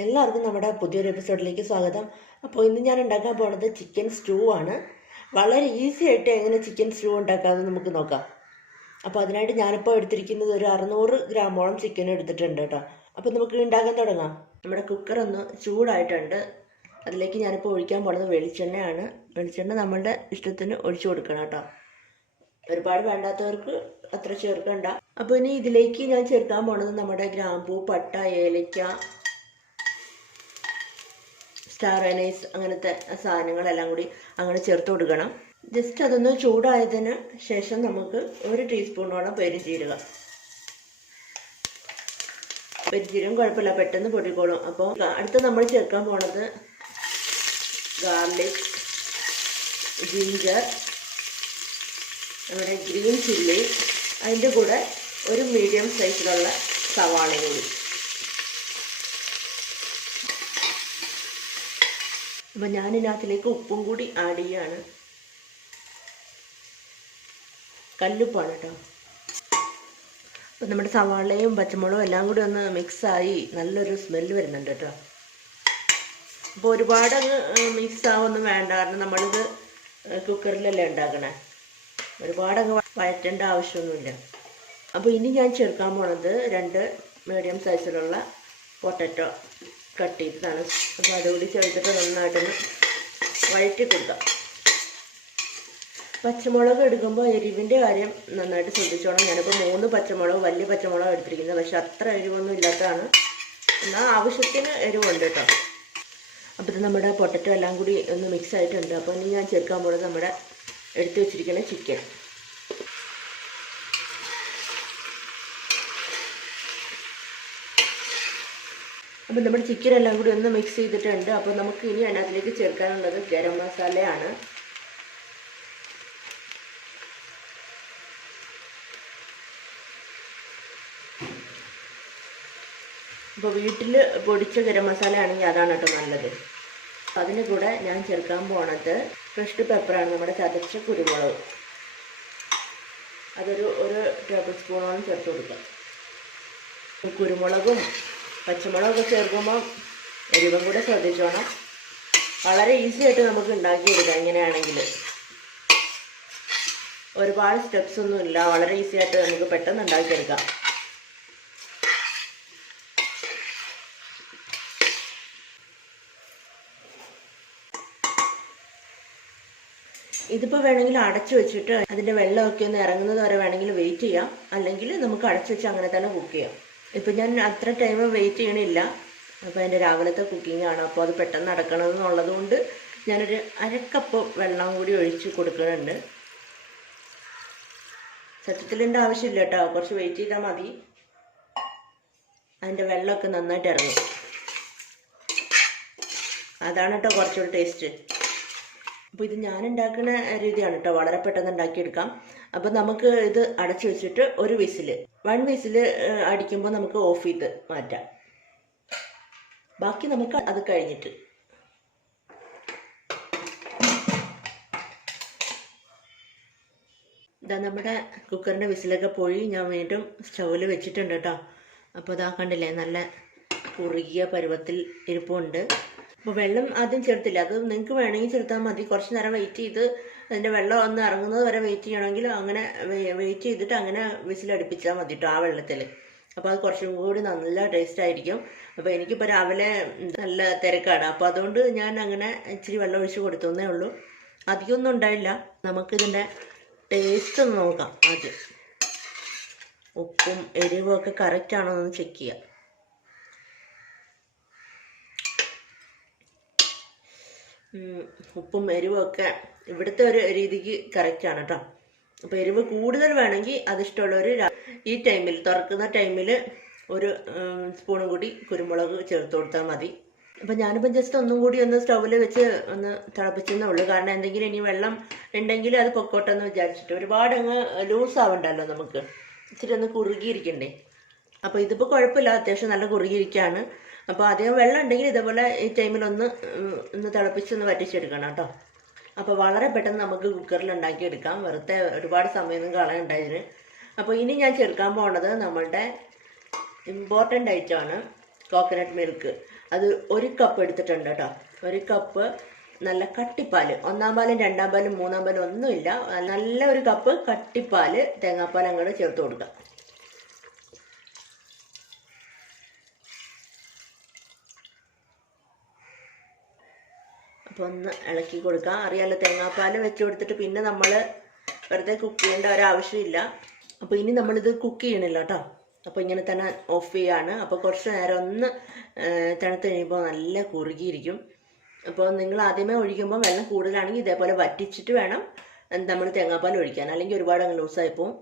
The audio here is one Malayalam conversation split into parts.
എല്ലാവർക്കും നമ്മുടെ പുതിയൊരു എപ്പിസോഡിലേക്ക് സ്വാഗതം. അപ്പോൾ ഇന്ന് ഞാൻ ഉണ്ടാക്കാൻ പോകുന്നത് ചിക്കൻ സ്റ്റൂ ആണ്. വളരെ ഈസി ആയിട്ട് എങ്ങനെ ചിക്കൻ സ്റ്റൂ ഉണ്ടാക്കാമെന്ന് നമുക്ക് നോക്കാം. അപ്പോൾ അതിനായിട്ട് ഞാനിപ്പോൾ എടുത്തിരിക്കുന്നത് ഒരു 600 ഗ്രാമോളം ചിക്കൻ എടുത്തിട്ടുണ്ട് കേട്ടോ. അപ്പോൾ നമുക്ക് ഉണ്ടാക്കാൻ തുടങ്ങാം. നമ്മുടെ കുക്കർ ഒന്ന് ചൂടായിട്ടുണ്ട്. അതിലേക്ക് ഞാനിപ്പോൾ ഒഴിക്കാൻ പോകുന്നത് വെളിച്ചെണ്ണയാണ്. വെളിച്ചെണ്ണ നമ്മളുടെ ഇഷ്ടത്തിന് ഒഴിച്ചു കൊടുക്കണം കേട്ടോ. ഒരുപാട് വേണ്ടാത്തവർക്ക് അത്ര ചേർക്കണ്ട. അപ്പോൾ ഇനി ഇതിലേക്ക് ഞാൻ ചേർക്കാൻ പോകുന്നത് നമ്മുടെ ഗ്രാമ്പൂ, പട്ട, ഏലക്ക, സ്റ്റാർ അനൈസ് അങ്ങനത്തെ സാധനങ്ങളെല്ലാം കൂടി അങ്ങനെ ചേർത്ത് കൊടുക്കണം. ജസ്റ്റ് അതൊന്ന് ചൂടായതിന് ശേഷം നമുക്ക് 1 ടീസ്പൂണോളം പെരുംജീരകം കുഴപ്പമില്ല, പെട്ടെന്ന് പൊടിക്കോളും. അപ്പോൾ അടുത്ത് നമ്മൾ ചേർക്കാൻ പോണത് ഗാർലിക്, ജിഞ്ചർ, നമ്മുടെ ഗ്രീൻ ചില്ലി, അതിൻ്റെ കൂടെ ഒരു മീഡിയം സൈസിലുള്ള സവാള കൂടി. അപ്പം ഞാനിതിനകത്തിലേക്ക് ഉപ്പും കൂടി ആഡ് ചെയ്യാണ്. കല്ലുപ്പാണ് കേട്ടോ. അപ്പം നമ്മുടെ സവാളയും പച്ചമുളകും എല്ലാം കൂടി ഒന്ന് മിക്സായി നല്ലൊരു സ്മെല്ല് വരുന്നുണ്ട് കേട്ടോ. അപ്പോൾ ഒരുപാടങ്ങ് മിക്സ് ആവൊന്നും വേണ്ട, കാരണം നമ്മളിത് കുക്കറിലല്ലേ ഉണ്ടാക്കണേ. ഒരുപാടങ്ങ് വഴറ്റേണ്ട ആവശ്യമൊന്നുമില്ല. അപ്പോൾ ഇനി ഞാൻ ചേർക്കാൻ പോണത് 2 മീഡിയം സൈസിലുള്ള പൊട്ടറ്റോ കട്ട് ചെയ്തതാണ്. അപ്പോൾ അതുകൂടി ചേർത്തിട്ട് നന്നായിട്ടൊന്ന് വഴറ്റി കൊടുക്കാം. പച്ചമുളക് എടുക്കുമ്പോൾ എരിവിൻ്റെ കാര്യം നന്നായിട്ട് ശ്രദ്ധിച്ചോണം. ഞാനിപ്പോൾ 3 പച്ചമുളക്, വലിയ പച്ചമുളക് എടുത്തിരിക്കുന്നത്. പക്ഷെ അത്ര എരിവൊന്നും ഇല്ലാത്തതാണ്, എന്നാൽ ആവശ്യത്തിന് എരിവുണ്ട് കേട്ടോ. അപ്പോൾ ഇത് നമ്മുടെ പൊട്ടറ്റോ എല്ലാം കൂടി ഒന്ന് മിക്സ് ആയിട്ടുണ്ട്. അപ്പോൾ ഇനി ഞാൻ ചേർക്കാൻ പോകുന്നത് നമ്മുടെ എടുത്തു വെച്ചിരിക്കുന്ന ചിക്കൻ. അപ്പോൾ നമ്മുടെ ചിക്കൻ എല്ലാം കൂടി ഒന്ന് മിക്സ് ചെയ്തിട്ടുണ്ട്. അപ്പോൾ നമുക്ക് ഇനി അതിനകത്തിലേക്ക് ചേർക്കാനുള്ളത് ഗരം മസാലയാണ്. അപ്പോൾ വീട്ടിൽ പൊടിച്ച ഗരം മസാല ആണെങ്കിൽ അതാണ് കേട്ടോ നല്ലത്. അതിന് കൂടെ ഞാൻ ചേർക്കാൻ പോണത് ക്രഷ്ഡ് പെപ്പറാണ്, നമ്മുടെ ചതച്ച കുരുമുളക്. അതൊരു 1 ടേബിൾ സ്പൂണോളം ചേർത്ത് കൊടുക്കാം. കുരുമുളകും പച്ചമുളകൊക്കെ ചേർക്കുമ്പോൾ എരിവും കൂടെ ശ്രദ്ധിച്ചോണം. വളരെ ഈസി ആയിട്ട് നമുക്ക് ഉണ്ടാക്കിയെടുക്കാം. ഇങ്ങനെയാണെങ്കിൽ ഒരുപാട് സ്റ്റെപ്സ് ഒന്നും ഇല്ല, വളരെ ഈസി ആയിട്ട് നമുക്ക് പെട്ടെന്ന് ഉണ്ടാക്കിയെടുക്കാം. ഇതിപ്പോൾ വേണമെങ്കിൽ അടച്ചു വെച്ചിട്ട് അതിൻ്റെ വെള്ളമൊക്കെ ഒന്ന് ഇറങ്ങുന്നത് വരെ വേണമെങ്കിൽ വെയിറ്റ് ചെയ്യാം, അല്ലെങ്കിൽ നമുക്ക് അടച്ചു വെച്ച് അങ്ങനെ തന്നെ കുക്ക് ചെയ്യാം. ഇപ്പം ഞാൻ അത്ര ടൈം വെയിറ്റ് ചെയ്യണില്ല. അപ്പോൾ എൻ്റെ രാവിലത്തെ കുക്കിംഗ് ആണ്, അപ്പോൾ അത് പെട്ടെന്ന് നടക്കണമെന്നുള്ളത് കൊണ്ട് ഞാനൊരു 1/2 കപ്പ് വെള്ളം കൂടി ഒഴിച്ച് കൊടുക്കുന്നുണ്ട്. സത്യത്തിലിൻ്റെ ആവശ്യമില്ല കേട്ടോ, കുറച്ച് വെയിറ്റ് ചെയ്താൽ മതി. അതിൻ്റെ വെള്ളമൊക്കെ നന്നായിട്ട് ഇറങ്ങും. അതാണ് കേട്ടോ കുറച്ചുകൂടി ടേസ്റ്റ്. അപ്പോൾ ഇത് ഞാൻ ഉണ്ടാക്കുന്ന രീതിയാണ് കേട്ടോ, വളരെ പെട്ടെന്ന് ഉണ്ടാക്കിയെടുക്കാം. അപ്പോൾ നമുക്ക് ഇത് അടച്ചു വെച്ചിട്ട് 1 വിസിൽ അടിക്കുമ്പോൾ നമുക്ക് ഓഫ് ചെയ്ത് മാറ്റാം. ബാക്കി നമുക്ക് അത് കഴിഞ്ഞിട്ട്. ഇതാ നമ്മുടെ കുക്കറിൻ്റെ വിസിലൊക്കെ പോയി ഞാൻ വീണ്ടും സ്റ്റൗവിൽ വെച്ചിട്ടുണ്ട് കേട്ടോ. അപ്പോൾ ഇതാ കണ്ടില്ലേ, നല്ല കുറുകിയ പരുവത്തിൽ ഇരിപ്പുണ്ട്. അപ്പോൾ വെള്ളം ആദ്യം ചേർത്തില്ല, അത് നിങ്ങൾക്ക് വേണമെങ്കിൽ ചേർത്താൽ മതി. കുറച്ച് നേരം വെയിറ്റ് ചെയ്ത് അതിൻ്റെ വെള്ളം ഒന്ന് ഇറങ്ങുന്നത് വരെ വെയിറ്റ് ചെയ്യണമെങ്കിൽ അങ്ങനെ വെയിറ്റ് ചെയ്തിട്ട് അങ്ങനെ വിസിലടുപ്പിച്ചാൽ മതി കേട്ടോ ആ വെള്ളത്തിൽ. അപ്പോൾ അത് കുറച്ചും കൂടി നല്ല ടേസ്റ്റ് ആയിരിക്കും. അപ്പോൾ എനിക്കിപ്പോൾ രാവിലെ നല്ല തിരക്കാണ്, അപ്പോൾ അതുകൊണ്ട് ഞാൻ അങ്ങനെ ഇച്ചിരി വെള്ളം ഒഴിച്ച് കൊടുത്തേ ഉള്ളൂ. അധികമൊന്നും ഉണ്ടായില്ല. നമുക്കിതിൻ്റെ ടേസ്റ്റ് ഒന്ന് നോക്കാം ആദ്യം. ഉപ്പും എരിവും ഒക്കെ കറക്റ്റ് ആണോ എന്ന് ചെക്ക് ചെയ്യാം. ഉപ്പും എരിവും ഒക്കെ ഇവിടുത്തെ ഒരു രീതിക്ക് കറക്റ്റാണ് കേട്ടോ. അപ്പോൾ എരിവ് കൂടുതൽ വേണമെങ്കിൽ അതിഷ്ടമുള്ളവർ ഈ ടൈമിൽ, തുറക്കുന്ന ടൈമിൽ 1 സ്പൂണും കൂടി കുരുമുളക് ചേർത്ത് കൊടുത്താൽ മതി. അപ്പോൾ ഞാനിപ്പം ജസ്റ്റ് ഒന്നും കൂടി ഒന്ന് സ്റ്റൗവിൽ വെച്ച് ഒന്ന് തിളപ്പിച്ചെന്നേ ഉള്ളൂ, കാരണം എന്തെങ്കിലും ഇനി വെള്ളം ഉണ്ടെങ്കിൽ അത് പൊക്കോട്ടെന്ന് വിചാരിച്ചിട്ട്. ഒരുപാട് അങ്ങ് ലൂസ് ആവണ്ടല്ലോ, നമുക്ക് ഇച്ചിരി ഒന്ന് കുറുകിയിരിക്കണ്ടേ. അപ്പോൾ ഇതിപ്പോൾ കുഴപ്പമില്ല, അത്യാവശ്യം നല്ല കുറുകിയിരിക്കുകയാണ്. അപ്പോൾ അധികം വെള്ളം ഉണ്ടെങ്കിൽ ഇതേപോലെ ഈ ടൈമിൽ ഒന്ന് തിളപ്പിച്ചൊന്ന് വറ്റിച്ചെടുക്കണം കേട്ടോ. അപ്പോൾ വളരെ പെട്ടെന്ന് നമുക്ക് കുക്കറിൽ ഉണ്ടാക്കിയെടുക്കാം, വെറുതെ ഒരുപാട് സമയമൊന്നും കളയുണ്ടായതിന്. അപ്പോൾ ഇനി ഞാൻ ചേർക്കാൻ പോകുന്നത് നമ്മളുടെ ഇമ്പോർട്ടൻ്റ് ഐറ്റമാണ് കോക്കനട്ട് മിൽക്ക്. അത് 1 കപ്പ് എടുത്തിട്ടുണ്ട് കേട്ടോ. 1 കപ്പ് നല്ല കട്ടിപ്പാൽ, 1-ാം പാലും 2-ാം പാലും 3-ാം പാലും ഒന്നുമില്ല, നല്ല 1 കപ്പ് കട്ടിപ്പാൽ തേങ്ങാപ്പാൽ അങ്ങോട്ട് ചേർത്ത് കൊടുക്കാം. അപ്പോൾ ഒന്ന് ഇളക്കി കൊടുക്കാം. അറിയാമല്ലോ, തേങ്ങാപ്പാൽ വെച്ച് കൊടുത്തിട്ട് പിന്നെ നമ്മൾ വെറുതെ കുക്ക് ചെയ്യേണ്ട ഒരാവശ്യമില്ല. അപ്പോൾ ഇനി നമ്മളിത് കുക്ക് ചെയ്യണില്ല കേട്ടോ. അപ്പോൾ ഇങ്ങനെ തന്നെ ഓഫ് ചെയ്യാണ്. അപ്പോൾ കുറച്ച് നേരം ഒന്ന് തണുത്ത് കഴിയുമ്പോൾ നല്ല കുറുകിയിരിക്കും. അപ്പോൾ നിങ്ങൾ ആദ്യമേ ഒഴിക്കുമ്പോൾ വെള്ളം കൂടുതലാണെങ്കിൽ ഇതേപോലെ വറ്റിച്ചിട്ട് വേണം നമ്മൾ തേങ്ങാപ്പാൽ ഒഴിക്കാൻ, അല്ലെങ്കിൽ ഒരുപാട് അങ്ങ് ലൂസായി പോവും.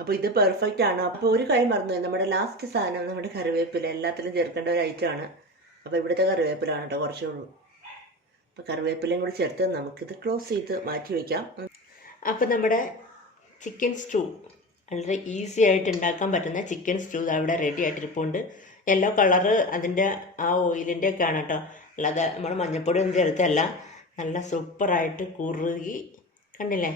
അപ്പോൾ ഇത് പെർഫെക്റ്റ് ആണ്. അപ്പോൾ ഒരു കാര്യം മറന്നു, നമ്മുടെ ലാസ്റ്റ് സാധനം നമ്മുടെ കറിവേപ്പില എല്ലാത്തിലും ചേർക്കേണ്ട ഒരു ഐറ്റമാണ്. അപ്പോൾ ഇവിടുത്തെ കറിവേപ്പിലാണ് കേട്ടോ കുറച്ചേ ഉള്ളൂ. അപ്പോൾ കറിവേപ്പിലയും കൂടി ചേർത്ത് നമുക്കിത് ക്ലോസ് ചെയ്ത് മാറ്റി വയ്ക്കാം. അപ്പോൾ നമ്മുടെ ചിക്കൻ സ്റ്റൂ, വളരെ ഈസി ആയിട്ട് ഉണ്ടാക്കാൻ പറ്റുന്ന ചിക്കൻ സ്റ്റൂ അവിടെ റെഡി ആയിട്ടിരിപ്പുണ്ട്. യെല്ലോ കളറ് അതിൻ്റെ ആ ഓയിലിൻ്റെ ഒക്കെ ആണ് കേട്ടോ, അല്ലാതെ നമ്മൾ മഞ്ഞൾപ്പൊടി ഒന്നും ചേർത്തല്ല. നല്ല സൂപ്പറായിട്ട് കുറുകി, കണ്ടില്ലേ,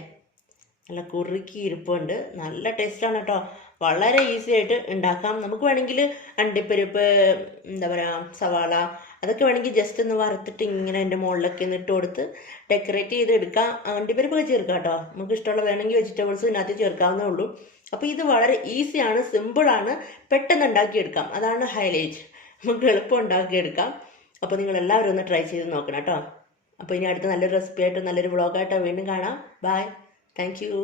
നല്ല കുറുക്കി ഇരിപ്പുണ്ട്. നല്ല ടേസ്റ്റാണ് കേട്ടോ. വളരെ ഈസി ആയിട്ട് ഉണ്ടാക്കാം. നമുക്ക് വേണമെങ്കിൽ അണ്ടിപ്പരിപ്പ്, എന്താ പറയുക, സവാള അതൊക്കെ വേണമെങ്കിൽ ജസ്റ്റ് ഒന്ന് വറുത്തിട്ട് ഇങ്ങനെ അതിൻ്റെ മുകളിലൊക്കെ ഒന്ന് ഇട്ട് കൊടുത്ത് ഡെക്കറേറ്റ് ചെയ്ത് എടുക്കാം. അണ്ടിപ്പരിപ്പൊക്കെ ചേർക്കാം കേട്ടോ. നമുക്ക് ഇഷ്ടമുള്ള വേണമെങ്കിൽ വെജിറ്റബിൾസ് ഇതിനകത്ത് ചേർക്കാവുന്നേ ഉള്ളൂ. അപ്പോൾ ഇത് വളരെ ഈസിയാണ്, സിമ്പിളാണ്, പെട്ടെന്ന് ഉണ്ടാക്കിയെടുക്കാം. അതാണ് ഹൈലൈറ്റ്. നമുക്ക് എളുപ്പം ഉണ്ടാക്കിയെടുക്കാം. അപ്പോൾ നിങ്ങൾ എല്ലാവരും ഒന്ന് ട്രൈ ചെയ്ത് നോക്കണം കേട്ടോ. അപ്പോൾ ഇനി അടുത്ത നല്ലൊരു റെസിപ്പി ആയിട്ട് നല്ലൊരു വ്ളോഗായിട്ടോ വീണ്ടും കാണാം. Bye, thank U.